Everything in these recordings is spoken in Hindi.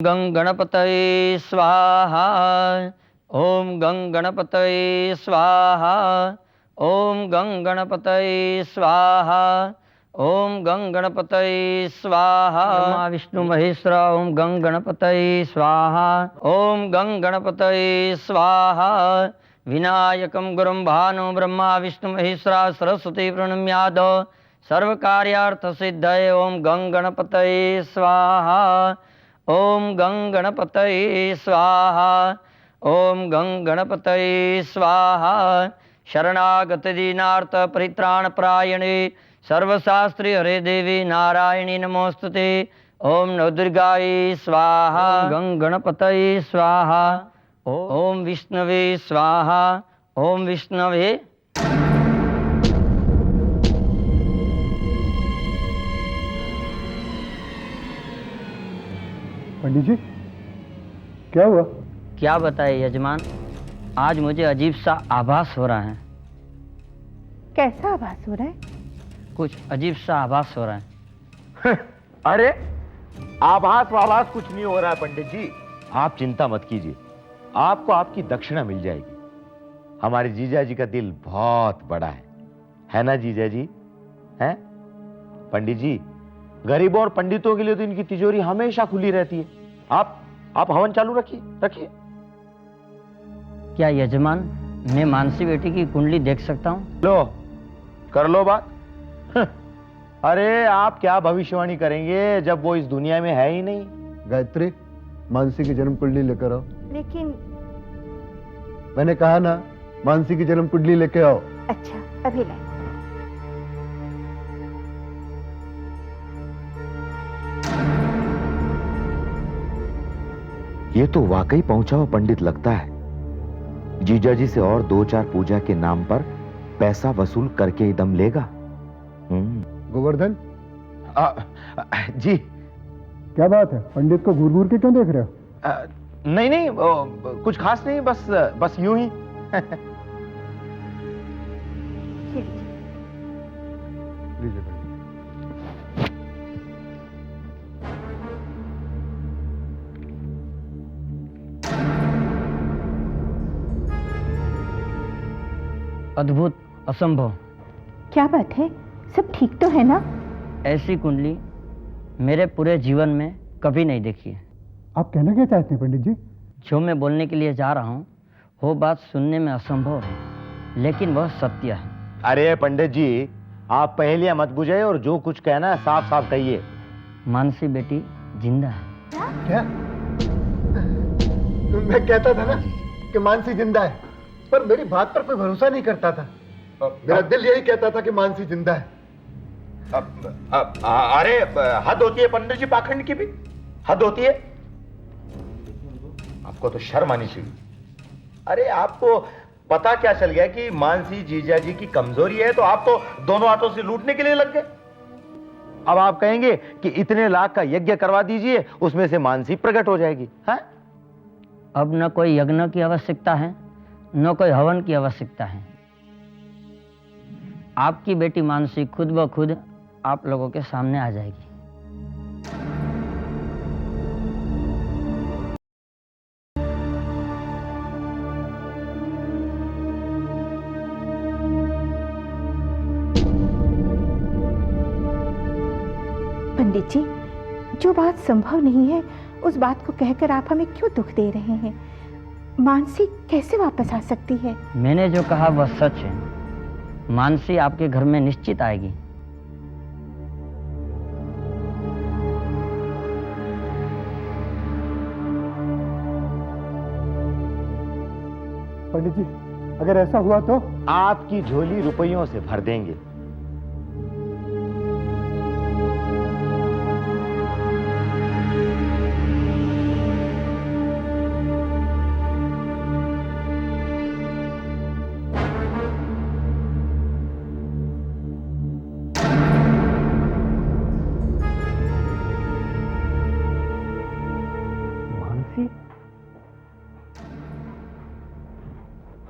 गं गणपतये स्वाहा। ओम गं गणपतये स्वाहा। ओम गं गणपतये स्वाहा। ओम गं गणपतये स्वाहा। ब्रह्मा विष्णु महेश्वर ओम गं गणपतये स्वाहा। ओम गं गणपतये स्वाहा। विनायकं गुरुं भानु ब्रह्मा विष्णु महेश्वर सरस्वती प्रणम्याद सर्वकार्यार्थ सिद्धये ओम गं गणपतये स्वाहा। ओम गं गणपतये स्वाहा। ओम गं गणपतये स्वाहा। शरणागत दीनार्थ परित्राण परायणे सर्वशास्त्री हरे देवी नारायणी नमोस्तुते। ओम नवदुर्गायै स्वाहा। गं गणपतये स्वाहा। ओम विष्णवे स्वाहा। ओम विष्णवे। पंडित जी क्या हुआ? क्या बताए यजमान, आज मुझे अजीब सा आभास हो रहा है। कैसा आभास हो रहा है? कुछ अजीब सा आभास हो रहा है। अरे आभास वाभास कुछ नहीं हो रहा है पंडित जी, आप चिंता मत कीजिए, आपको आपकी दक्षिणा मिल जाएगी। हमारे जीजा जी का दिल बहुत बड़ा है ना जीजा जी? हैं पंडित जी, गरीबों और पंडितों के लिए तो इनकी तिजोरी हमेशा खुली रहती है। आप हवन चालू रखिए। क्या यजमान, मैं मानसी बेटी की कुंडली देख सकता हूँ? लो कर लो बात। अरे आप क्या भविष्यवाणी करेंगे जब वो इस दुनिया में है ही नहीं। गायत्री, मानसी की जन्म कुंडली लेकर आओ। लेकिन मैंने कहा ना, मानसी की जन्म कुंडली लेके आओ। अच्छा, अभी लाए। ये तो वाकई पहुंचा हुआ पंडित लगता है। जीजा जी से और 2-4 पूजा के नाम पर पैसा वसूल करके ही दम लेगा। गोवर्धन जी क्या बात है? पंडित को घूर घूर के क्यों देख रहे हो? नहीं कुछ खास नहीं, बस यूं ही। लीजिए पंडित। अद्भुत, असंभव। क्या बात है? सब ठीक तो है ना? ऐसी कुंडली मेरे पूरे जीवन में कभी नहीं देखी है। आप कहना क्या चाहते हैं पंडित जी? जो मैं बोलने के लिए जा रहा हूँ वो बात सुनने में असंभव है, लेकिन वह सत्य है। अरे पंडित जी, आप पहेलियां मत बुझाइए और जो कुछ कहना है साफ साफ कहिए। मानसी बेटी जिंदा है। क्या? मैं कहता था ना कि मानसी जिंदा है, पर मेरी बात पर कोई भरोसा नहीं करता था। मेरा दिल यही कहता था कि मानसी जिंदा है। अरे हद होती है पंडित जी, पाखंड की भी हद होती है। आपको तो शर्म आनी चाहिए। अरे आपको पता क्या चल गया कि मानसी जीजा जी की कमजोरी है, तो आप तो दोनों हाथों से लूटने के लिए लग गए। अब आप कहेंगे कि इतने लाख का यज्ञ करवा दीजिए, उसमें से मानसी प्रकट हो जाएगी। हैं? अब न कोई यज्ञ की आवश्यकता है, न कोई हवन की आवश्यकता है। आपकी बेटी मानसी खुद ब खुद आप लोगों के सामने आ जाएगी। पंडित जी, जो बात संभव नहीं है उस बात को कहकर आप हमें क्यों दुख दे रहे हैं? मानसी कैसे वापस आ सकती है? मैंने जो कहा वह सच है। मानसी आपके घर में निश्चित आएगी। पंडित जी, अगर ऐसा हुआ तो? आपकी झोली रुपयों से भर देंगे।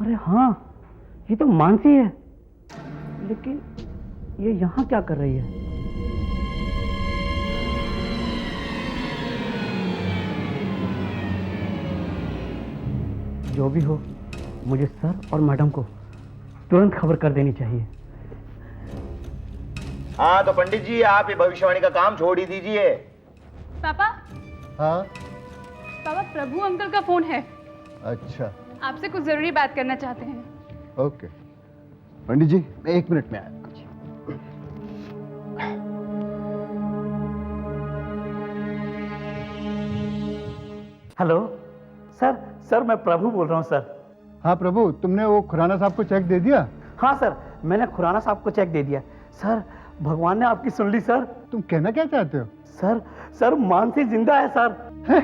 अरे हाँ, ये तो मानसी है, लेकिन ये यहाँ क्या कर रही है? जो भी हो, मुझे सर और मैडम को तुरंत खबर कर देनी चाहिए। हाँ तो पंडित जी, आप ये भविष्यवाणी का काम छोड़ ही दीजिए। पापा, हाँ पापा प्रभु अंकल का फोन है, अच्छा आपसे कुछ जरूरी बात करना चाहते हैं। ओके पंडित जी, मैं 1 मिनट में आया। हेलो सर मैं प्रभु बोल रहा हूँ सर। हाँ प्रभु, तुमने वो खुराना साहब को चेक दे दिया? हाँ सर, मैंने खुराना साहब को चेक दे दिया। सर भगवान ने आपकी सुन ली सर। तुम कहना क्या चाहते हो? सर मानसी जिंदा है सर। है?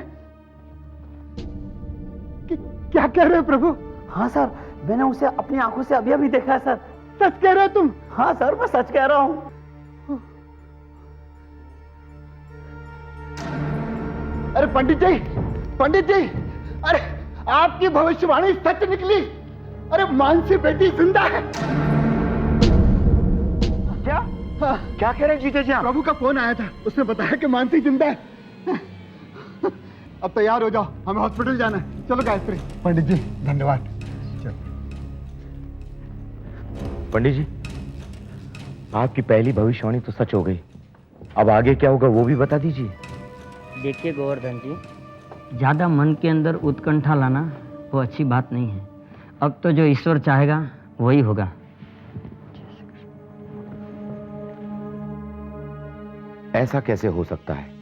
क्या कह रहे हो प्रभु? हाँ सर, मैंने उसे अपनी आंखों से अभी अभी देखा है सर। सच कह रहे हो तुम? हाँ सर, मैं सच कह रहा हूँ। अरे पंडित जी, अरे आपकी भविष्यवाणी सच निकली। अरे मानसी बेटी जिंदा है। क्या? हाँ। क्या कह रहे हैं जीजा जी आप? प्रभु का फोन आया था, उसने बताया कि मानसी जिंदा है। अब तैयार हो जाओ, हमें हॉस्पिटल जाना है। चलो गायत्री। पंडित जी धन्यवाद। चलो। पंडित जी, आपकी पहली भविष्यवाणी तो सच हो गई, अब आगे क्या होगा वो भी बता दीजिए। देखिए गोवर्धन जी, ज़्यादा मन के अंदर उत्कंठा लाना वो अच्छी बात नहीं है। अब तो जो ईश्वर चाहेगा वही होगा। ऐसा कैसे हो सकता है?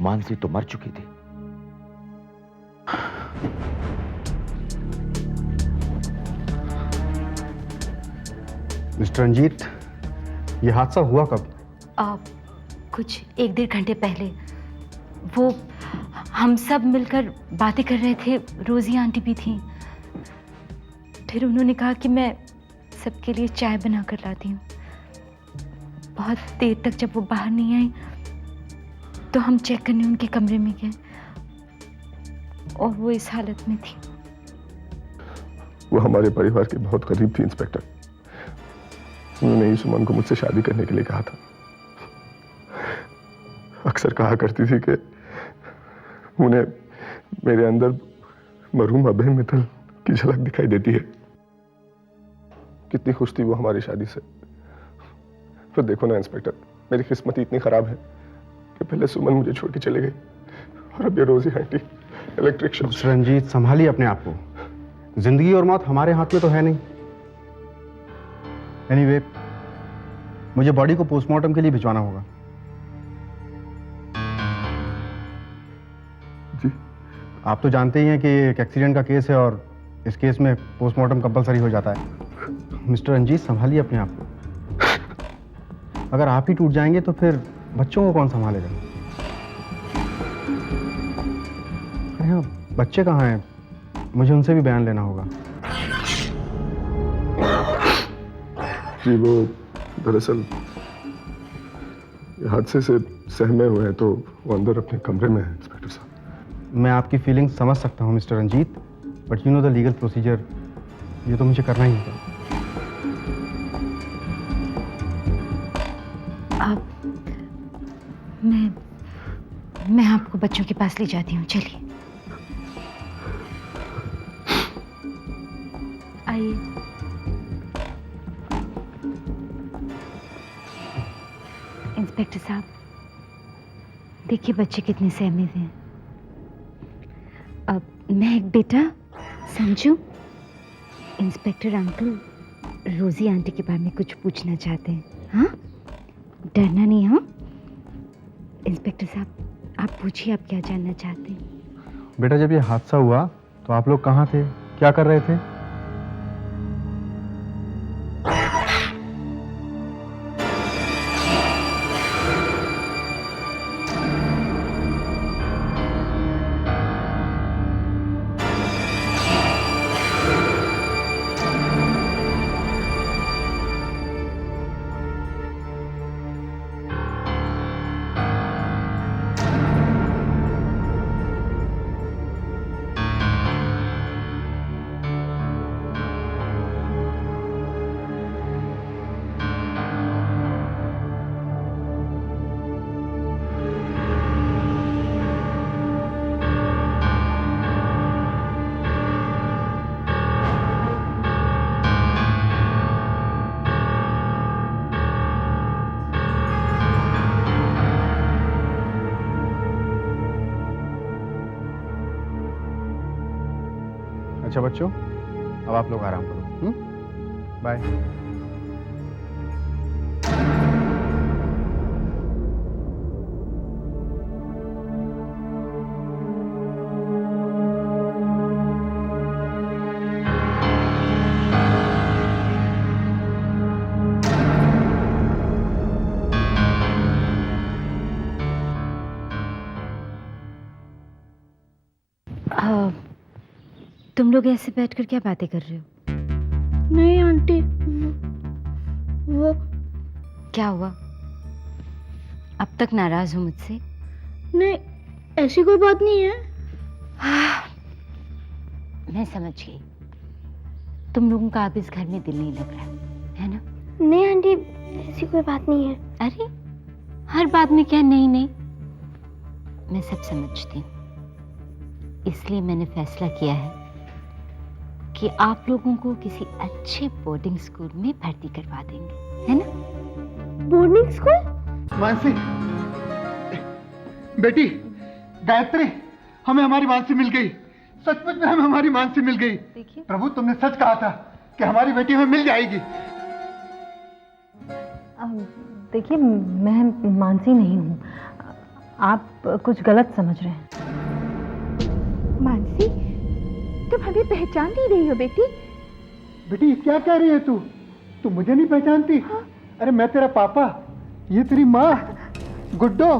मानसी तो मर चुकी थी। मिस्टर रंजीत, ये हादसा हुआ कब? कुछ 1-1.5 घंटे पहले। वो हम सब मिलकर बातें कर रहे थे, रोजी आंटी भी थी। फिर उन्होंने कहा कि मैं सबके लिए चाय बना कर लाती हूँ। बहुत देर तक जब वो बाहर नहीं आई तो हम चेक करने उनके कमरे में गए और वो इस हालत में थी। वो हमारे परिवार के बहुत करीब थी इंस्पेक्टर। उन्होंने ही सुमन को मुझसे शादी करने के लिए कहा था। अक्सर कहा करती थी कि उन्हें मेरे अंदर मरहूम अभय मित्तल की झलक दिखाई देती है। कितनी खुश थी वो हमारी शादी से। फिर देखो ना इंस्पेक्टर, मेरी किस्मत इतनी खराब है कि पहले सुमन मुझे छोड़ के चले गई और अब ये Rosie aunty electric shock. Mister Ranjit, संभालिए अपने आप को। जिंदगी और मौत हमारे हाथ में तो है नहीं। एनीवे, मुझे बॉडी को पोस्टमार्टम के लिए भिजवाना होगा। जी। आप तो जानते ही हैं कि एक एक्सीडेंट का केस है और इस केस में पोस्टमार्टम कंपलसरी हो जाता है। मिस्टर रंजीत, संभालिए अपने आप को। अगर आप ही टूट जाएंगे तो फिर बच्चों को कौन संभालेगा? अरे हाँ, बच्चे कहाँ हैं? मुझे उनसे भी बयान लेना होगा। जी, वो दरअसल हादसे से सहमे हुए हैं तो वो अंदर अपने कमरे में है इंस्पेक्टर साहब। मैं आपकी फीलिंग समझ सकता हूँ mister Ranjit, but you know the legal procedure. ये तो मुझे करना ही होगा। मैं आपको बच्चों के पास ले जाती हूँ, चलिए आइए। इंस्पेक्टर साहब, देखिए बच्चे कितने सहमे हैं। अब मैं एक बेटा समझू। इंस्पेक्टर अंकल रोजी आंटी के बारे में कुछ पूछना चाहते हैं। हाँ, डरना नहीं। हाँ इंस्पेक्टर साहब, आप पूछिए, आप क्या जानना चाहते हैं? बेटा, जब ये हादसा हुआ तो आप लोग कहाँ थे, क्या कर रहे थे? अच्छा बच्चों, अब आप लोग आराम करो। बाय। तुम लोग ऐसे बैठकर क्या बातें कर रहे हो? नहीं आंटी, वो क्या हुआ? अब तक नाराज हो मुझसे? नहीं, ऐसी कोई बात नहीं है। मैं समझ गई, तुम लोगों का अब इस घर में दिल नहीं लग रहा है ना? नहीं आंटी, ऐसी कोई बात नहीं है। अरे हर बात में क्या नहीं नहीं? मैं सब समझती हूँ, इसलिए मैंने फैसला किया है कि आप लोगों को किसी अच्छे बोर्डिंग स्कूल में भर्ती करवा देंगे, है ना? Boarding school? मानसी, बेटी गायत्री, हमें हमारी मानसी मिल गई। सचमुच में हमें हमारी मानसी मिल गई। प्रभु, तुमने सच कहा था कि हमारी बेटी हमें मिल जाएगी। देखिए, मैं मानसी नहीं हूँ, आप कुछ गलत समझ रहे हैं। मानसी, तुम हमें पहचान नहीं रही हो बेटी? बेटी क्या कह रही है तू? तू मुझे नहीं पहचानती? हाँ? अरे मैं तेरा पापा, ये तेरी माँ, गुड्डो,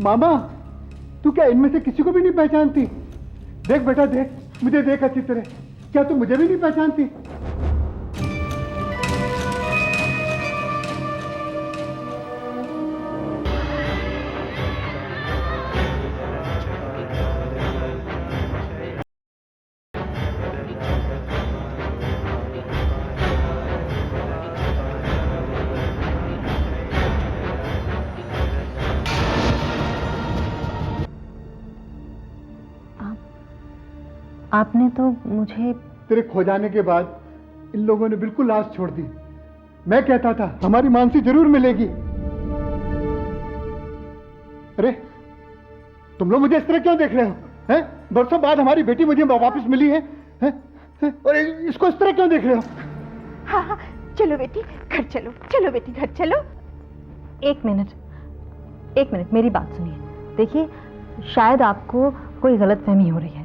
मामा। तू क्या इनमें से किसी को भी नहीं पहचानती? देख बेटा देख, मुझे देख अच्छी तरह। क्या तू मुझे भी नहीं पहचानती? आपने तो मुझे तेरे खो जाने के बाद इन लोगों ने बिल्कुल आस छोड़ दी। मैं कहता था हमारी मानसी जरूर मिलेगी। अरे तुम लोग मुझे इस तरह क्यों देख रहे हो? हैं? बरसों बाद हमारी बेटी मुझे वापस मिली है, हैं? और इसको इस तरह क्यों देख रहे हो? हाँ हाँ, चलो बेटी घर चलो, चलो बेटी घर चलो। एक मिनट, मेरी बात सुनिए। देखिए, शायद आपको कोई गलतफहमी हो रही है।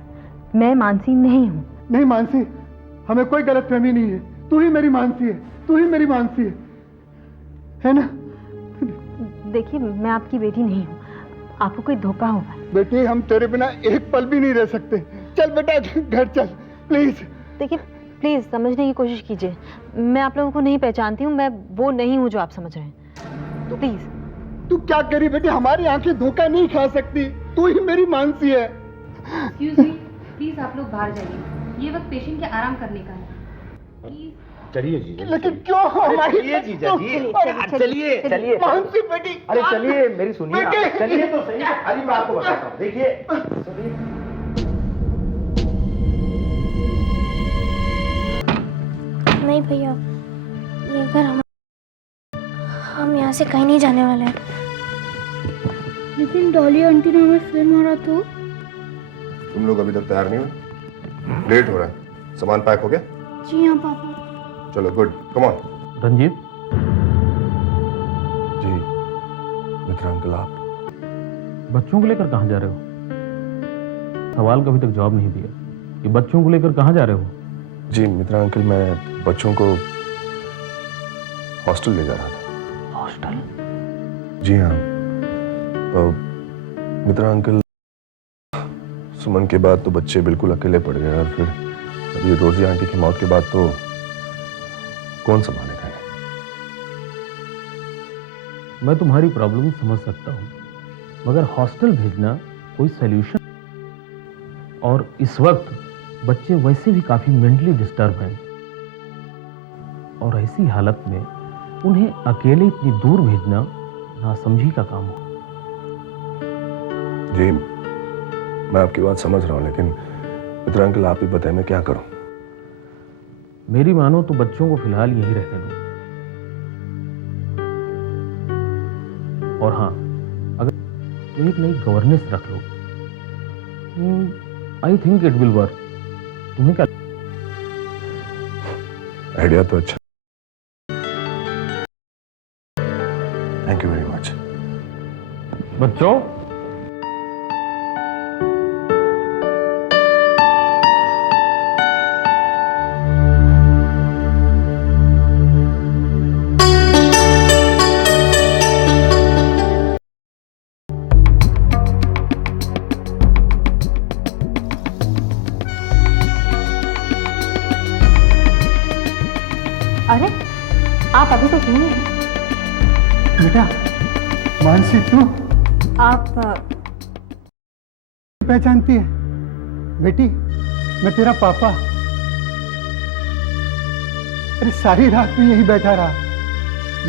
मैं मानसी नहीं हूँ। नहीं मानसी, हमें कोई गलतफहमी नहीं है। तू ही मेरी मानसी है, तू ही मेरी मानसी है ना? देखिए, मैं आपकी बेटी नहीं हूँ, आपको कोई धोखा होगा। बेटी, हम तेरे बिना एक पल भी नहीं रह सकते। चल बेटा घर चल, प्लीज। देखिए, प्लीज समझने की कोशिश कीजिए। मैं आप लोगों को नहीं पहचानती हूँ, मैं वो नहीं हूँ जो आप समझ रहे हैं। प्लीज। तू क्या करी बेटी? हमारी आंखें धोखा नहीं खा सकती। तू ही मेरी मानसी है। एक्सक्यूज मी, प्लीज आप लोग बाहर जाइए, ये वक्त पेशेंट के आराम करने का है। प्लीज चलिए जीजा। लेकिन क्यों हमारी? चलिए जीजा जी, चलिए चलिए। मानसी बेटी, अरे चलिए, मेरी सुनिए ना। चलिए तो सही। अरे मैं आपको बताता हूँ, देखिए। नहीं भैया, ये घर हम यहाँ से कहीं नहीं जाने वाले हैं। लेकिन डॉली आंटी ने हमें फिर मारा तो? तुम लोग अभी तक तैयार नहीं हुए? लेट हो रहा है। सामान पैक हो गया? जी हाँ पापा। चलो good, come on. Ranjit ji Mitra uncle, आप बच्चों को लेकर कहाँ जा रहे हो? सवाल का अभी तक जवाब नहीं दिया। ये बच्चों को लेकर कहाँ जा रहे हो? जी मित्रा अंकल, मैं बच्चों को हॉस्टल ले जा रहा था। हॉस्टल? जी हाँ मित्रा अंकल, सुमन के बाद तो बच्चे बिल्कुल अकेले पड़ गए, और फिर अभी रोजी आंटी की मौत के बाद तो कौन संभालेगा इन्हें? मैं तुम्हारी प्रॉब्लम समझ सकता हूँ, मगर हॉस्टल भेजना कोई सॉल्यूशन? और इस वक्त बच्चे वैसे भी काफी मेंटली डिस्टर्ब हैं, और ऐसी हालत में उन्हें अकेले इतनी दूर भेजना नासमझी का काम हो। जी मैं आपकी बात समझ रहा हूँ, लेकिन मित्रा अंकल आप ही बताएं मैं क्या करूं? मेरी मानो तो बच्चों को फिलहाल यहीं रहने दो। और हाँ, अगर तो एक नई गवर्नेंस रख लो, I think it will work. तुम्हें क्या? आइडिया तो अच्छा। Thank you very much. बच्चों, अरे आप अभी तक यहीं हैं? बेटा, मानसी तू आप पहचानती है? बेटी, मैं तेरा पापा। अरे सारी रात में यही बैठा रहा।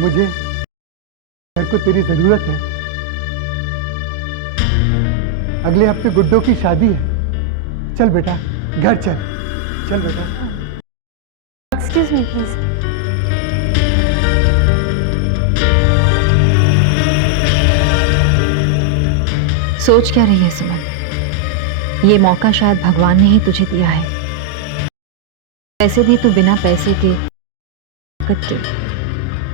मुझे घर को तेरी जरूरत है। अगले हफ्ते गुड्डो की शादी है। चल बेटा, घर चल। चल बेटा। Excuse me please. सोच क्या रही है सुमन? ये मौका शायद भगवान ने ही तुझे दिया है। वैसे भी तू बिना पैसे के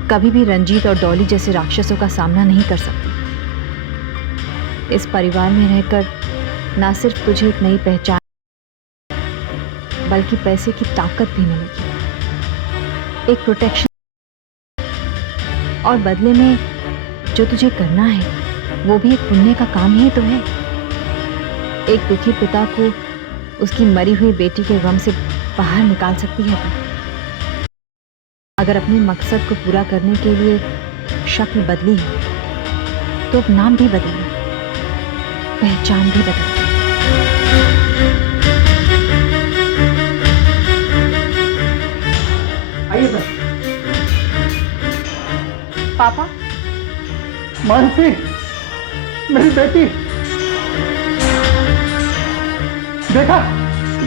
कभी भी रंजीत और डॉली जैसे राक्षसों का सामना नहीं कर सकती। इस परिवार में रहकर ना सिर्फ तुझे एक नई पहचान बल्कि पैसे की ताकत भी मिलेगी, एक प्रोटेक्शन, और बदले में जो तुझे करना है वो भी एक पुण्य का काम ही तो है। एक दुखी पिता को उसकी मरी हुई बेटी के गम से बाहर निकाल सकती है तू। अगर अपने मकसद को पूरा करने के लिए शक्ल बदली है तो नाम भी बदले, पहचान भी बदले। आइए सर। पापा, मानसी, मेरी बेटी। देखा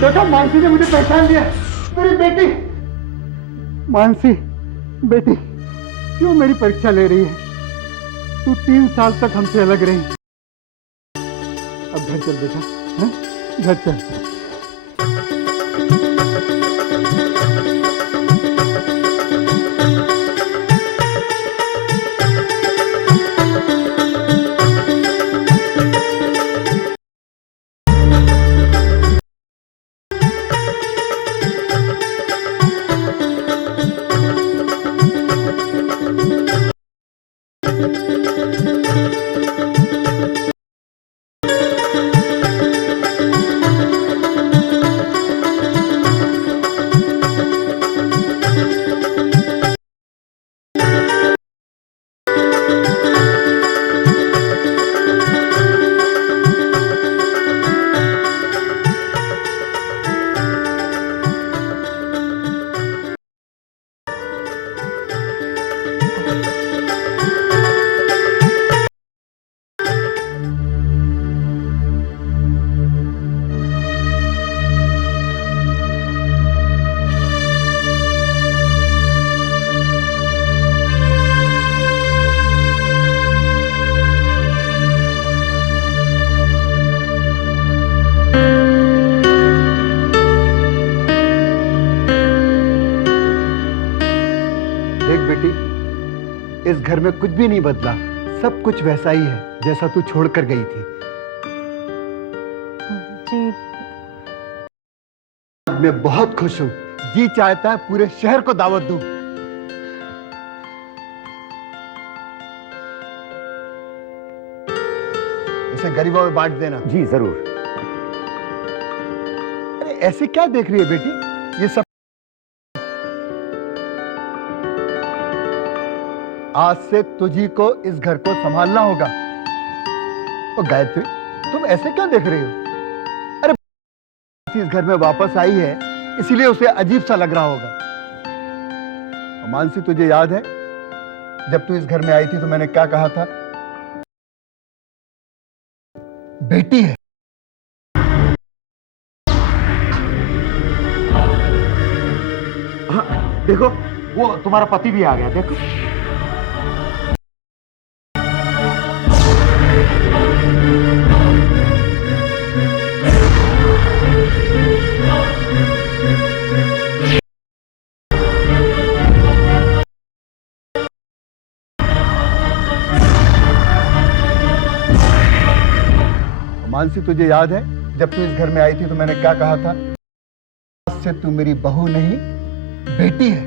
देखा, मानसी ने मुझे पहचान लिया। मेरी बेटी मानसी, बेटी क्यों मेरी परीक्षा ले रही है? तू 3 साल तक हमसे अलग रही। अब घर चल बेटा, हैं? घर चल। इस घर में कुछ भी नहीं बदला। सब कुछ वैसा ही है जैसा तू छोड़कर गई थी। जी मैं बहुत खुश हूँ। जी चाहता है पूरे शहर को दावत दूं। इसे गरीबों में बांट देना। जी जरूर। अरे ऐसे क्या देख रही है बेटी? ये सब आज से तुझी को इस घर को संभालना होगा। और गायत्री, तुम ऐसे क्यों देख रही हो? अरे इस घर में वापस आई है इसलिए उसे अजीब सा लग रहा होगा। और मानसी, तुझे याद है जब तू इस घर में आई थी तो मैंने क्या कहा था? बेटी है। हाँ, देखो वो तुम्हारा पति भी आ गया। देखो मानसी, तुझे याद है जब तू इस घर में आई थी तो मैंने क्या कहा था? आज से तू मेरी बहू नहीं, बेटी है।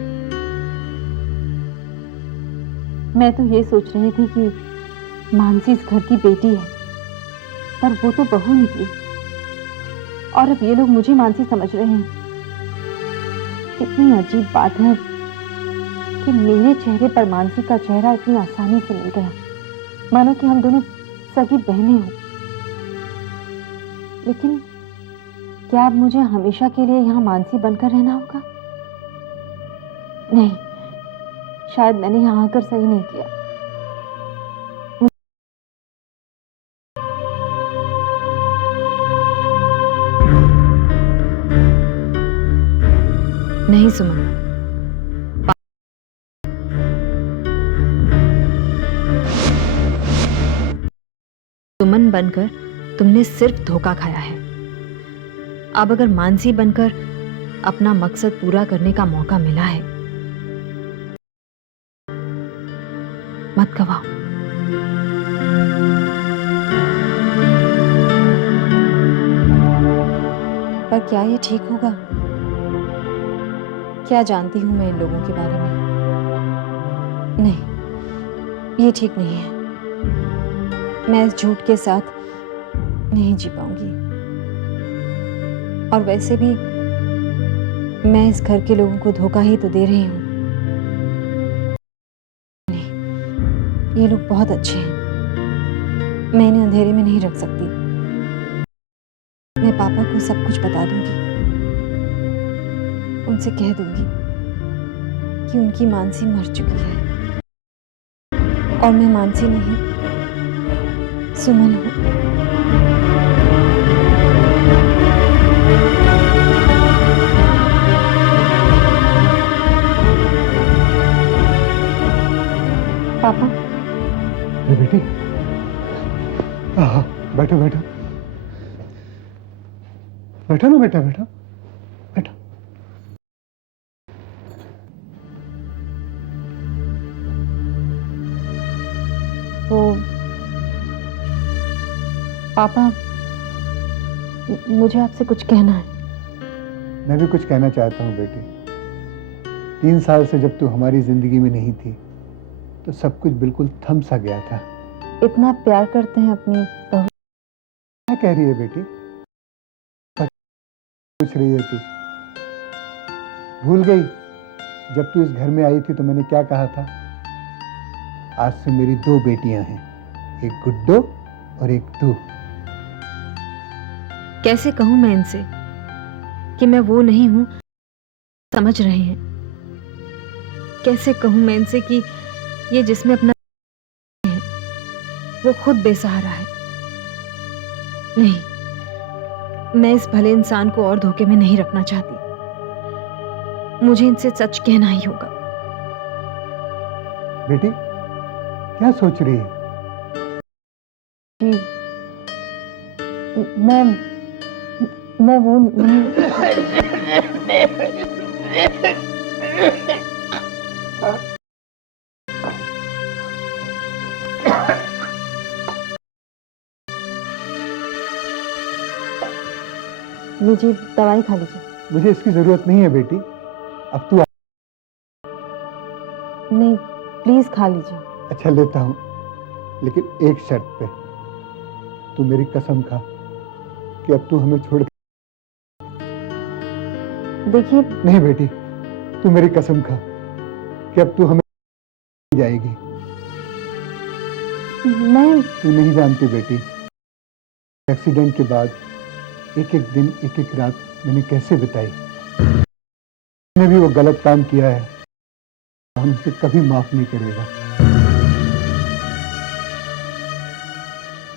मैं तो ये सोच रही थी कि मानसी इस घर की बेटी है, पर वो तो बहू निकली। और अब ये लोग मुझे मानसी समझ रहे हैं। कितनी अजीब बात है कि मेरे चेहरे पर मानसी का चेहरा इतनी आसानी से मिल गया, मानो कि हम दोनों सगी बहनें हों। लेकिन क्या अब मुझे हमेशा के लिए यहाँ मानसी बनकर रहना होगा? नहीं, शायद मैंने यहाँ आकर सही नहीं किया। नहीं सुमन, सुमन बनकर तुमने सिर्फ धोखा खाया है। अब अगर मानसी बनकर अपना मकसद पूरा करने का मौका मिला है, मत गवाओ। पर क्या ये ठीक होगा? क्या जानती हूं मैं इन लोगों के बारे में? नहीं, ये ठीक नहीं है। मैं इस झूठ के साथ नहीं जी पाऊंगी। और वैसे भी मैं इस घर के लोगों को धोखा ही तो दे रही हूं। नहीं, ये लोग बहुत अच्छे हैं। मैं इन्हें अंधेरे में नहीं रख सकती। मैं पापा को सब कुछ बता दूंगी। उनसे कह दूंगी कि उनकी मानसी मर चुकी है और मैं मानसी नहीं, सुमन हूं। पापा। अरे बेटी, हाँ, बैठो बैठो बैठो ना बेटा, बैठो बैठो। वो पापा, मुझे आपसे कुछ कहना है। मैं भी कुछ कहना चाहता हूँ बेटी। 3 साल से जब तू हमारी जिंदगी में नहीं थी तो सब कुछ बिल्कुल थम सा गया था। इतना प्यार करते हैं अपनी बहू। क्या कह रही है बेटी? पूछ रही है तू? भूल गई जब तू इस घर में आई थी तो मैंने क्या कहा था? आज से मेरी 2 बेटियां हैं, एक गुड्डो और एक तू। कैसे कहूं मैं इनसे कि मैं वो नहीं हूं समझ रहे हैं? कैसे कहूं मैं इनसे कि ये जिसमें अपना है वो खुद बेसहारा है? नहीं, मैं इस भले इंसान को और धोखे में नहीं रखना चाहती। मुझे इनसे सच कहना ही होगा। बेटी, क्या सोच रही है? जी, मैं वो नहीं। लीजिए, दवाई खा लीजिए। मुझे इसकी जरूरत नहीं है बेटी, अब तू नहीं, प्लीज खा लीजिए। अच्छा, लेता हूं, लेकिन एक शर्त पे। तू मेरी कसम खा कि अब तू हमें छोड़। देखिए। नहीं बेटी, तू मेरी कसम खा कि अब तू हमें जाएगी। तू नहीं जानती बेटी, एक्सीडेंट के बाद एक एक दिन, एक एक रात मैंने कैसे बिताई। मैंने भी वो गलत काम किया है, हम उसे कभी माफ नहीं करेगा।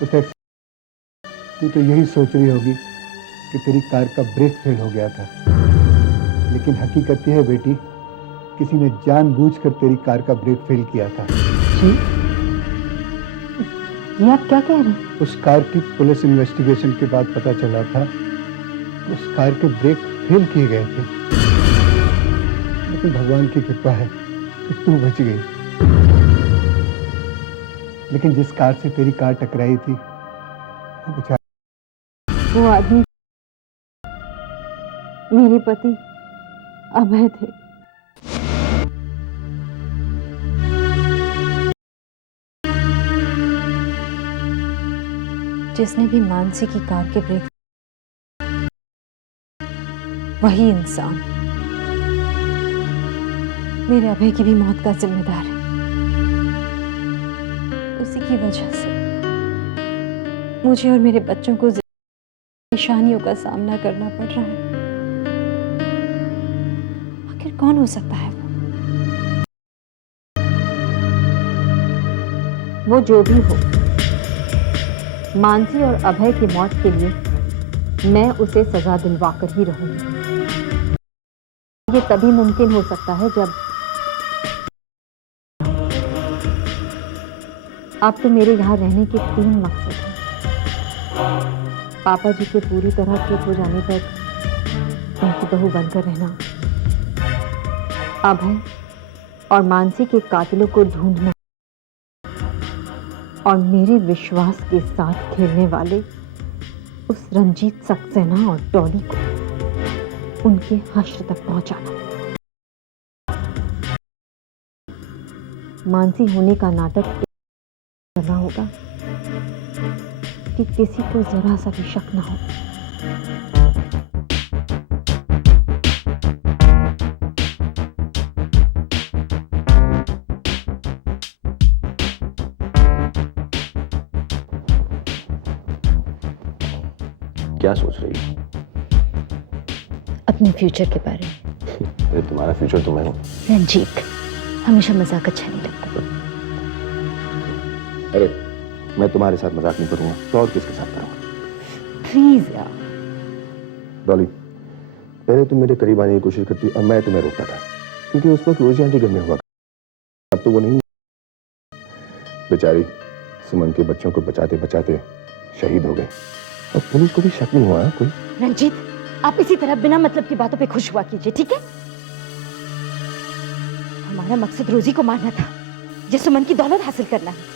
उसे तू तो यही सोच रही होगी कि तेरी कार का ब्रेक फेल हो गया था, लेकिन हकीकत यह है बेटी, किसी ने जानबूझकर तेरी कार का ब्रेक फेल किया था। ये आप क्या कह रहे हैं? उस कार की पुलिस इन्वेस्टिगेशन के बाद पता चला था उस कार के ब्रेक फेल किए गए थे, लेकिन भगवान की कृपा है कि तू बच गई। लेकिन जिस कार से तेरी कार टकराई थी वो बेचारा वो आदमी मेरे पति अभय थे। जिसने भी मानसी की कार के ब्रेक, वही इंसान मेरे अभय की भी मौत का जिम्मेदार है। उसी की वजह से मुझे और मेरे बच्चों को परेशानियों का सामना करना पड़ रहा है। आखिर कौन हो सकता है वो जो भी हो, मानसी और अभय की मौत के लिए मैं उसे सजा दिलवाकर ही रहूंगी। ये तभी मुमकिन हो सकता है जब अब तो मेरे यहाँ रहने के 3 मकसद हैं। पापा जी के पूरी तरह ठीक हो जाने तक उनकी बहू बनकर रहना, अभय और मानसी के कातिलों को ढूंढना, और मेरे विश्वास के साथ खेलने वाले उस रंजीत सक्सेना और डॉली को उनके हश्र तक पहुंचाना। मानसी होने का नाटक करना होगा कि किसी को जरा सा भी शक ना हो। क्या सोच रही है? अपने फ्यूचर के बारे में। अरे तुम्हारा फ्यूचर तो मैं हूं। रंजीत, हमेशा मजाक अच्छा नहीं लगता। अरे मैं तुम्हारे साथ मजाक नहीं करूंगा तो और किसके साथ करूंगा? प्लीज यार। डॉली, पहले तुम मेरे करीब आने की कोशिश करती और मैं तुम्हें रोकता था, क्योंकि उस वक्त रोजी आंटी घर में हुआ। अब तो वो नहीं। बेचारी सुमन के बच्चों को बचाते बचाते शहीद हो गए और पुलिस को भी शक नहीं हुआ कोई। रंजीत, आप इसी तरह बिना मतलब की बातों पे खुश हुआ कीजिए, ठीक है? हमारा मकसद रोजी को मारना था, जिस सुमन की दौलत हासिल करना है।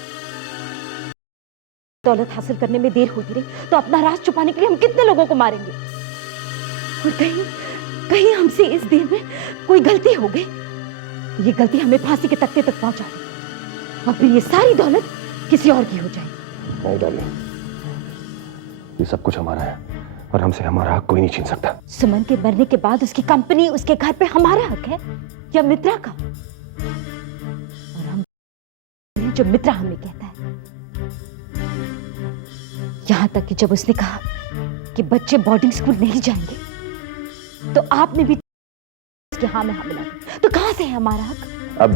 दौलत हासिल करने में देर होती रही तो अपना राज छुपाने के लिए हम कितने लोगों को मारेंगे। और कहीं हमसे इस देर में कोई गलती हो गई तो ये गलती हमें फांसी के तख्ते तक पहुंचा दे और फिर ये सारी दौलत किसी और की हो जाए। नहीं डॉली, ये सब कुछ हमारा है और हमसे हमारा हक कोई नहीं छीन सकता। सुमन के मरने के बाद उसकी कंपनी, उसके घर पे हमारा हक है या मित्रा का? और हम जो मित्रा हमें कहता है। यहां तक कि जब उसने कहा कि बच्चे बोर्डिंग स्कूल नहीं जाएंगे तो आपने भी उसके हाँ में हाँ मिला दी। तो कहां से है हमारा हक? अब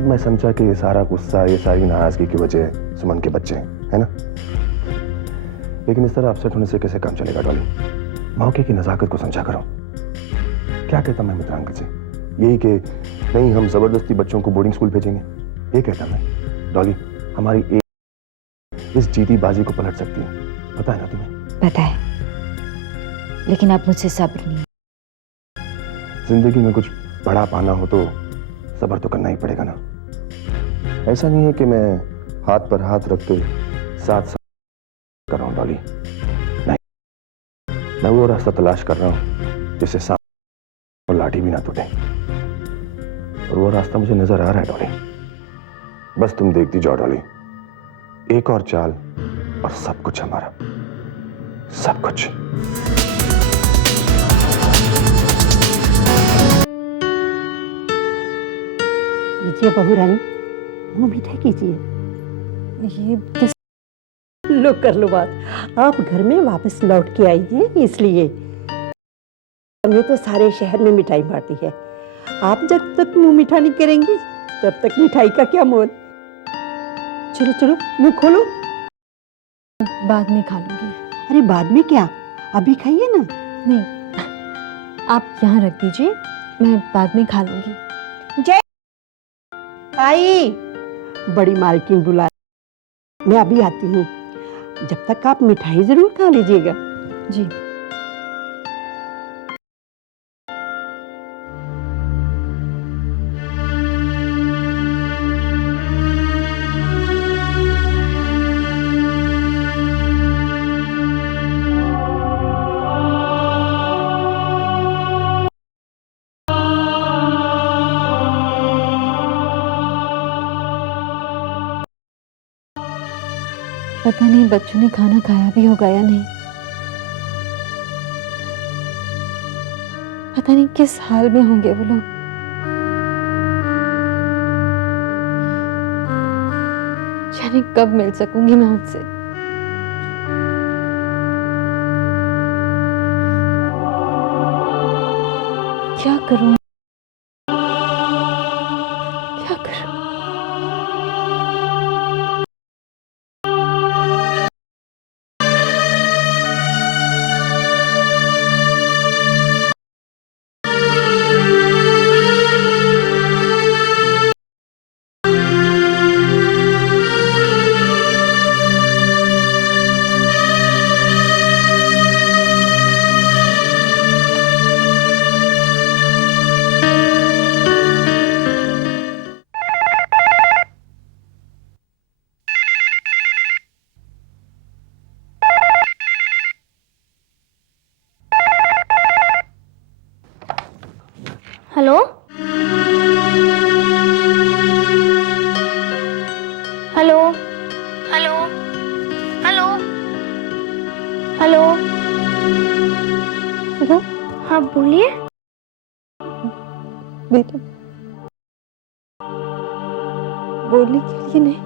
मैं समझा कि ये सारा गुस्सा, ये सारी नाराजगी की वजह सुमन के बच्चे हैं, है ना? लेकिन इस तरह अपसेट होने से कैसे काम चलेगा डॉली? मौके की नजाकत को समझा करो। क्या कहता मैं मित्रांकल से? यही कि नहीं, हम जबरदस्ती बच्चों को बोर्डिंग स्कूल भेजेंगे, ये कहता मैं। डॉली, हमारी एक इस जीती बाजी को पलट सकती है, पता है ना तुम्हें? पता है, लेकिन अब मुझसे सब्र नहीं। जिंदगी में कुछ बड़ा पाना हो तो सब्र तो करना ही पड़ेगा ना। ऐसा नहीं है कि मैं हाथ पर हाथ रख के साथ कर रहा हूं डॉली, नहीं, मैं वो रास्ता तलाश कर रहा हूं जिससे सांप और लाठी भी ना टूटे, और वो रास्ता मुझे नजर आ रहा है डॉली। बस तुम देखती जाओ डॉली, एक और चाल और सब कुछ हमारा, सब कुछ। कीजिए बहू रानी, मुंह मीठा कीजिए। ये किस? लो कर लो बात। आप घर में वापस लौट के आई हैं इसलिए। हमने तो सारे शहर में मिठाई बांटी है। आप जब तक मुंह मीठा नहीं करेंगी तब तक मिठाई का क्या मोल। चलो चलो मुंह खोलो। बाद में खा लूंगी। अरे बाद में क्या, अभी खाइए ना। नहीं, आप यहाँ रख दीजिए, मैं बाद में खा लूंगी। जय आई, बड़ी मालकिन बुला, मैं अभी आती हूँ। जब तक आप मिठाई जरूर खा लीजिएगा। जी। पता नहीं बच्चों ने खाना खाया भी होगा या नहीं। पता नहीं किस हाल में होंगे वो लोग। जाने कब मिल सकूंगी मैं उनसे। क्या करूं, क्या करूं? Hello hello hello hello hello hello, हाँ बोलिए। बेटा बोलने के लिए नहीं,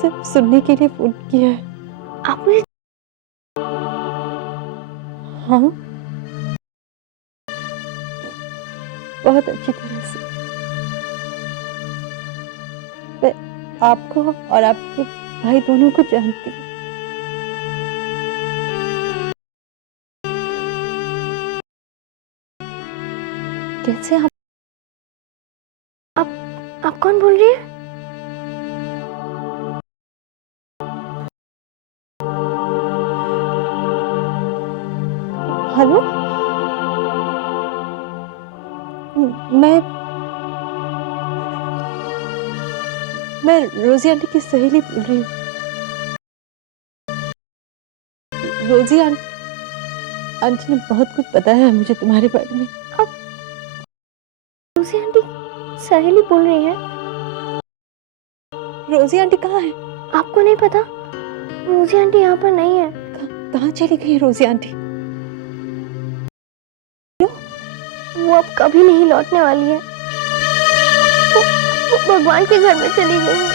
सिर्फ सुनने के लिए फोन किया है। आप मुझे हाँ, बहुत अच्छी तरह से। मैं आपको और आपके भाई दोनों को जानती हूँ। कैसे आप कौन बोल रही है? हेलो, मैं रोजी आंटी की सहेली बोल रही हूँ। रोजी आंटी ने बहुत कुछ बताया है मुझे तुम्हारे बारे में। रोजी आंटी सहेली बोल रही है? रोजी आंटी कहाँ है? आपको नहीं पता? रोजी आंटी यहाँ पर नहीं है। कहाँ चली गई है रोजी आंटी? वो अब कभी नहीं लौटने वाली है। वो भगवान के घर में चली गई है।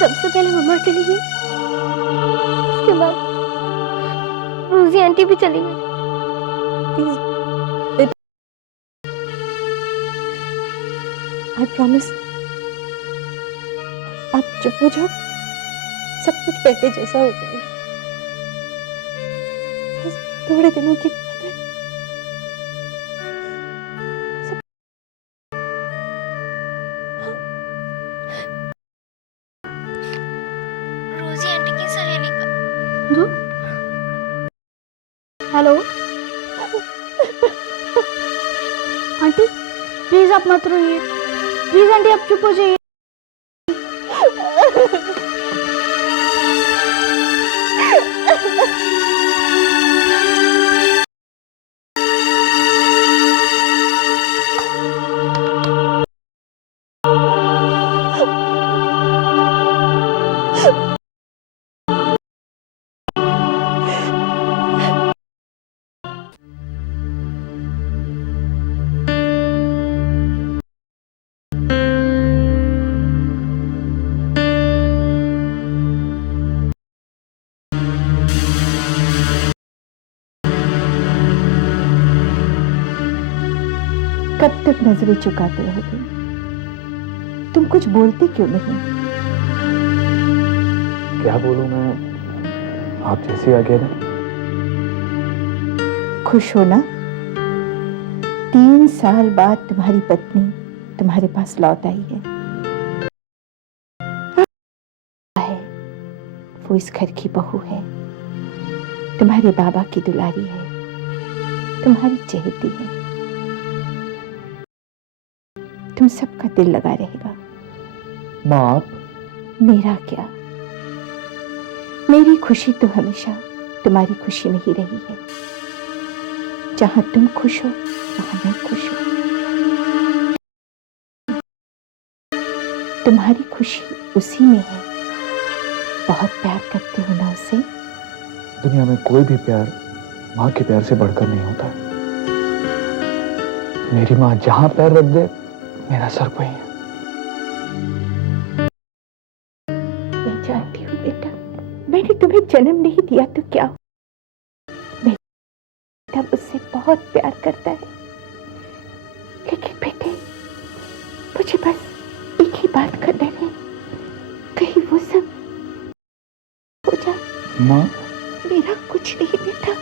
सबसे पहले मम्मा चली गई, उसके बाद रोजी आंटी भी चली गई। आई प्रॉमिस, आप चुप हो जाओ, सब कुछ पहले जैसा हो जाएगा। बस थोड़े दिनों की बात है। रोजी आंटी की सहेली का। हेलो आंटी, प्लीज आप मत रोइए। प्लीज आंटी आप चुप हो जाइए। कब तक नजरें चुकाते रहोगे? तुम कुछ बोलते क्यों नहीं? क्या बोलूं मैं, आप जैसी आज्ञा दें। खुश हो ना? 3 साल बाद तुम्हारी पत्नी तुम्हारे पास लौट आई है। वो इस घर की बहू है, तुम्हारे बाबा की दुलारी है, तुम्हारी चहेती है। तुम सबका दिल लगा रहेगा। माँ आप? मेरा क्या, मेरी खुशी तो हमेशा तुम्हारी खुशी में ही रही है। जहां तुम खुश हो वहां मैं खुश हूं। तुम्हारी खुशी उसी में है। बहुत प्यार करते हो ना उसे? दुनिया में कोई भी प्यार माँ के प्यार से बढ़कर नहीं होता। मेरी माँ जहां पैर रख दे मेरा सर वहीं है। मैं जानती हूँ बेटा, मैंने तुम्हें जन्म नहीं दिया तो क्या हो, बेटा उससे बहुत प्यार करता है। लेकिन बेटे मुझे बस एक ही बात करना है, कहीं वो सब हो जाए। माँ मेरा कुछ नहीं बेटा,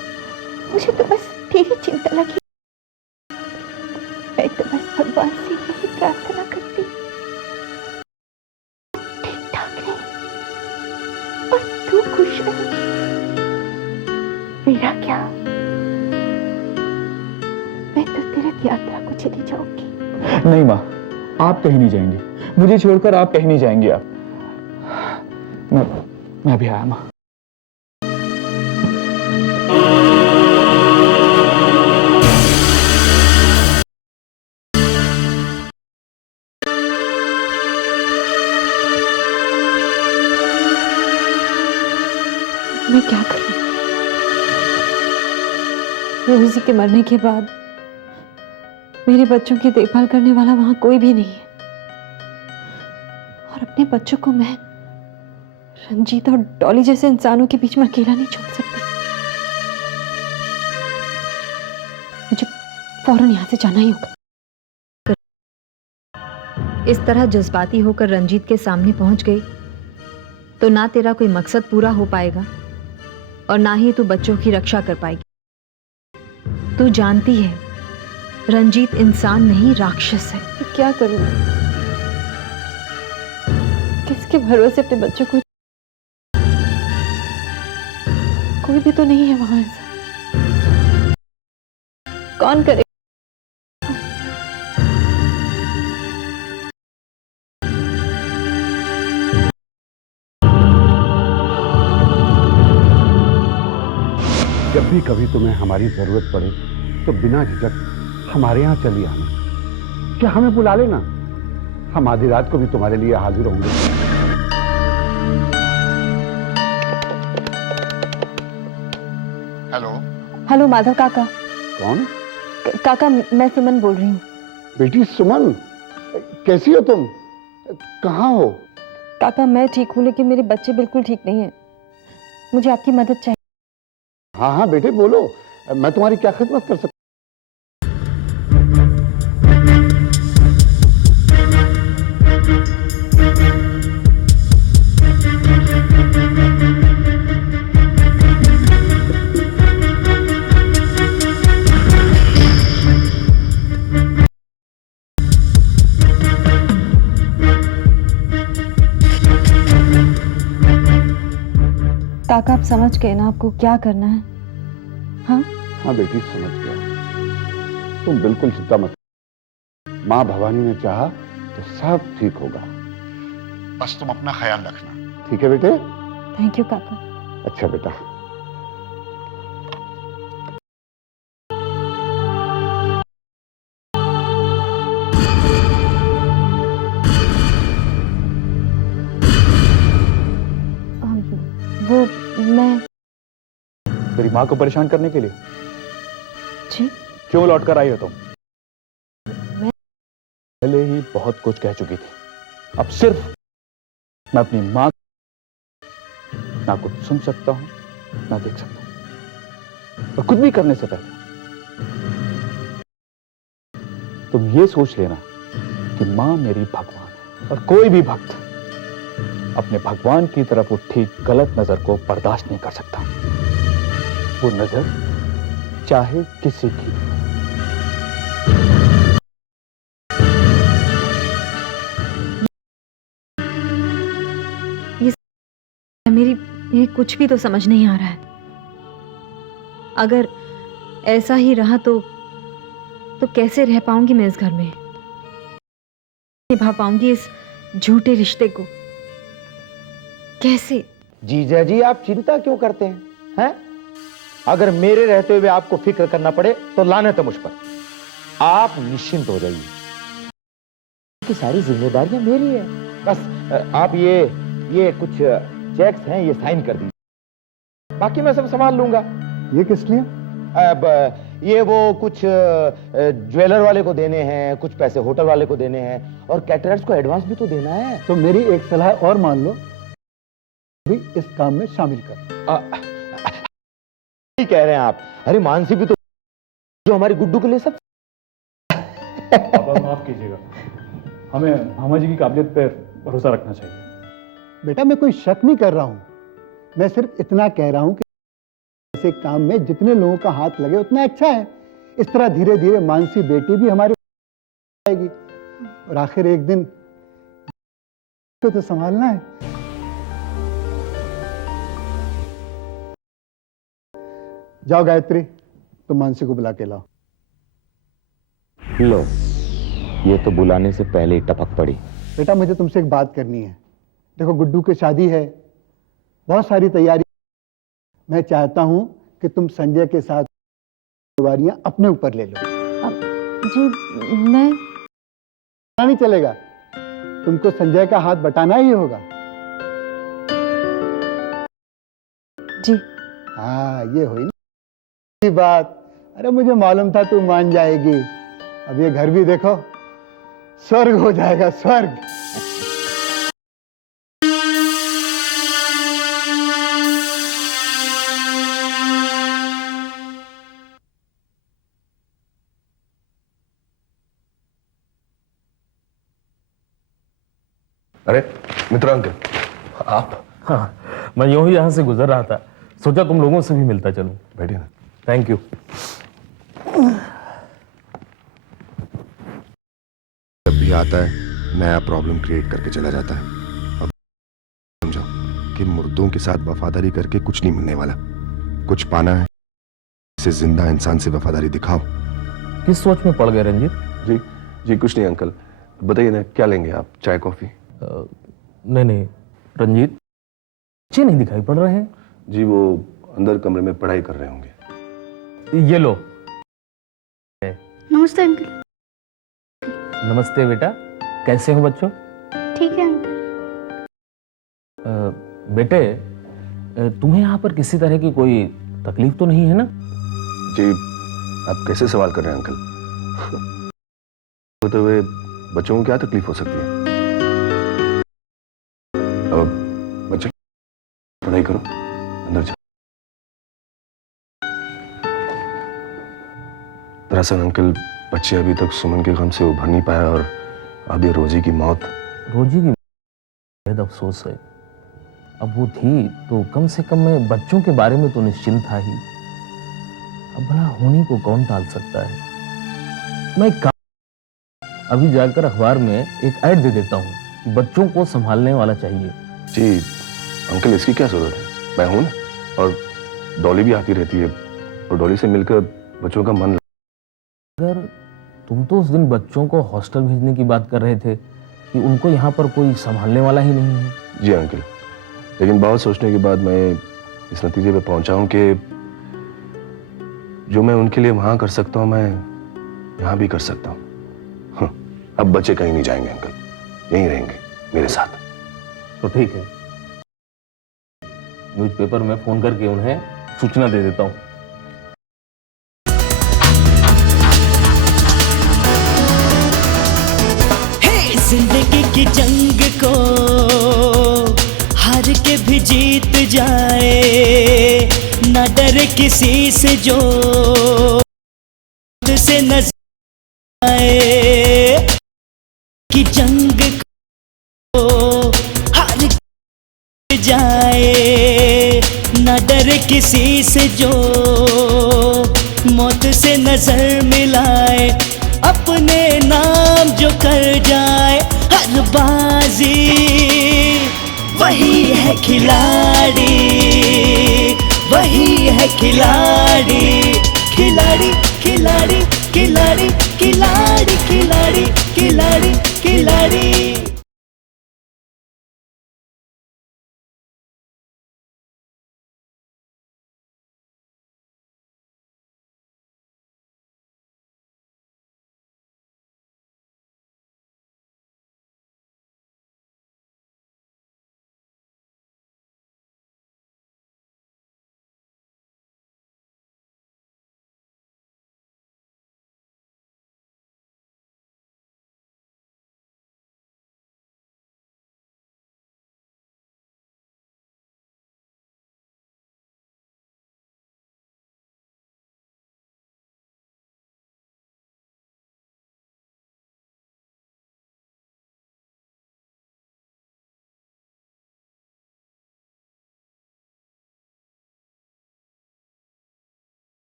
मुझे तो बस तेरी चिंता लगी। मैं तो बस भगवान से यही प्रार्थना करती, ठीक ठाक रहे और तू खुश रहे। मेरा क्या, मैं तो तीर्थ यात्रा को चली जाऊंगी। नहीं माँ, आप कहीं नहीं जाएंगी, मुझे छोड़कर आप कहीं नहीं जाएंगी। आप मैं अभी आया माँ। मैं क्या करूं? रोजी के मरने के बाद मेरे बच्चों की देखभाल करने वाला वहां कोई भी नहीं है, और अपने बच्चों को मैं रंजीत और डॉली जैसे इंसानों के बीच में अकेला नहीं छोड़ सकती। मुझे फौरन यहां से जाना ही होगा। इस तरह जज्बाती होकर रंजीत के सामने पहुंच गई तो ना तेरा कोई मकसद पूरा हो पाएगा और ना ही तू बच्चों की रक्षा कर पाएगी। तू जानती है रंजीत इंसान नहीं राक्षस है। तो क्या करूं? किसके भरोसे अपने बच्चों को? कोई भी तो नहीं है वहां ऐसा। कौन करे? जब भी कभी तुम्हें हमारी जरूरत पड़े तो बिना झिझक हमारे यहाँ चली आना। क्या हमें बुला लेना, हम आधी रात को भी तुम्हारे लिए हाजिर होंगे। हेलो। हेलो माधव काका। कौन? काका मैं सुमन बोल रही हूँ। बेटी सुमन, कैसी हो तुम? कहाँ हो? काका मैं ठीक हूँ लेकिन मेरे बच्चे बिल्कुल ठीक नहीं हैं। मुझे आपकी मदद चाहिए। हाँ हाँ बेटे बोलो, मैं तुम्हारी क्या खिदमत कर सकता काका आप समझ गए ना आपको क्या करना है? हाँ हाँ बेटी समझ गया, तुम बिल्कुल चिंता मत। माँ भवानी ने चाहा तो सब ठीक होगा, बस तुम अपना ख्याल रखना, ठीक है बेटे? थैंक यू काका। अच्छा बेटा। वो मैं मेरी माँ को परेशान करने के लिए जी क्यों लौट कर आई हो तुम? मैं पहले ही बहुत कुछ कह चुकी थी, अब सिर्फ मैं अपनी माँ ना कुछ सुन सकता हूं ना देख सकता हूं। और कुछ भी करने से पहले तुम ये सोच लेना कि माँ मेरी भगवान है और कोई भी भक्त अपने भगवान की तरफ उठी गलत नजर को बर्दाश्त नहीं कर सकता। वो नजर चाहे किसी की। मेरी कुछ भी तो समझ नहीं आ रहा है। अगर ऐसा ही रहा तो कैसे रह पाऊंगी मैं इस घर में, निभा पाऊंगी इस झूठे रिश्ते को कैसे? जीजा जी आप चिंता क्यों करते हैं? अगर मेरे रहते हुए आपको फिक्र करना पड़े तो लानत है मुझ पर। आप निश्चिंत हो जाइए कि सारी जिम्मेदारियां मेरी है। बस आप ये कुछ चेक्स हैं, ये साइन कर दीजिए, बाकी मैं सब संभाल लूंगा। ये किस लिए? अब ये वो कुछ ज्वेलर वाले को देने हैं, कुछ पैसे होटल वाले को देने हैं, और कैटरर्स को एडवांस भी तो देना है। तो मेरी एक सलाह और मान लो, भी इस काम में शामिल कर। ठीक कह रहे हैं आप। अरे मानसी भी तो जो हमारी गुड्डू के लिए सब। पापा माफ कीजिएगा, हमें मामा जी की काबिलियत पर भरोसा रखना चाहिए। बेटा मैं कोई शक नहीं कर रहा हूं, मैं सिर्फ इतना कह रहा हूं कि ऐसे काम में जितने लोगों का हाथ लगे उतना अच्छा है। इस तरह धीरे धीरे मानसी बेटी भी हमारी आएगी, और आखिर एक दिन तो संभालना है। जाओ गायत्री, तुम मानसी को बुला के लाओ। लो, ये तो बुलाने से पहले ही टपक पड़ी। बेटा मुझे तुमसे एक बात करनी है। देखो गुड्डू की शादी है, बहुत सारी तैयारी। मैं चाहता हूं कि तुम संजय के साथ जिम्मेवारियां अपने ऊपर ले लो। जी मैं नहीं चलेगा, तुमको संजय का हाथ बटाना ही होगा। जी हाँ, ये हुई ना बात। अरे मुझे मालूम था तू मान जाएगी। अब ये घर भी देखो, स्वर्ग हो जाएगा, स्वर्ग। अरे मित्र अंकल, आप? हाँ, मैं यूं ही यहाँ से गुजर रहा था, सोचा तुम लोगों से भी मिलता चलूं। बैठिए ना। Thank you. जब भी आता है नया प्रॉब्लम क्रिएट करके चला जाता है। अब समझो कि मुर्दों के साथ वफादारी करके कुछ नहीं मिलने वाला। कुछ पाना है, इसे जिंदा इंसान से वफादारी दिखाओ। किस सोच में पड़ गए रंजीत? जी जी कुछ नहीं अंकल, बताइए ना क्या लेंगे आप, चाय कॉफी? नहीं रंजीत, बच्चे नहीं दिखाई पड़ रहे हैं। जी वो अंदर कमरे में पढ़ाई कर रहे होंगे। ये लो। नमस्ते अंकल। नमस्ते बेटा, कैसे हो बच्चों? ठीक है अंकल। बेटे, तुम्हें यहाँ पर किसी तरह की कोई तकलीफ तो नहीं है ना? जी आप कैसे सवाल कर रहे हैं अंकल? होते हुए बच्चों को क्या तकलीफ हो सकती है? अब बच्चे पढ़ाई करो, अंदर जाओ। दरअसल अंकल, बच्चे अभी तक सुमन के गम से उभर नहीं पाया, और अब ये रोजी की मौत। रोजी की बेहद अफसोस है। अब वो थी तो कम से कम मैं बच्चों के बारे में तो निश्चिंत था ही। अब भला होनी को कौन टाल सकता है। मैं अभी जाकर अखबार में एक ऐड दे देता हूँ कि बच्चों को संभालने वाला चाहिए। जी अंकल, इसकी क्या जरूरत है, मैं हूं ना, और डॉली भी आती रहती है, और डॉली से मिलकर बच्चों का मन। अगर तुम तो उस दिन बच्चों को हॉस्टल भेजने की बात कर रहे थे कि उनको यहाँ पर कोई संभालने वाला ही नहीं है। जी अंकल, लेकिन बहुत सोचने के बाद मैं इस नतीजे पे पहुंचा हूं कि जो मैं उनके लिए वहां कर सकता हूं, मैं यहां भी कर सकता हूं। अब बच्चे कहीं नहीं जाएंगे अंकल, यहीं रहेंगे मेरे साथ। तो ठीक है, न्यूज़पेपर में फोन करके उन्हें सूचना दे देता हूं। जिंदगी की जंग को हार के भी जीत जाए, न डरे किसी से जो से नजर आए। की जंग को हार के जाए, न डरे किसी से जो मौत से नजर मिलाए। अपने नाम जो कर जाए हर बाजी, वही है खिलाड़ी, वही है खिलाड़ी। खिलाड़ी खिलाड़ी खिलाड़ी खिलाड़ी खिलाड़ी खिलाड़ी खिलाड़ी।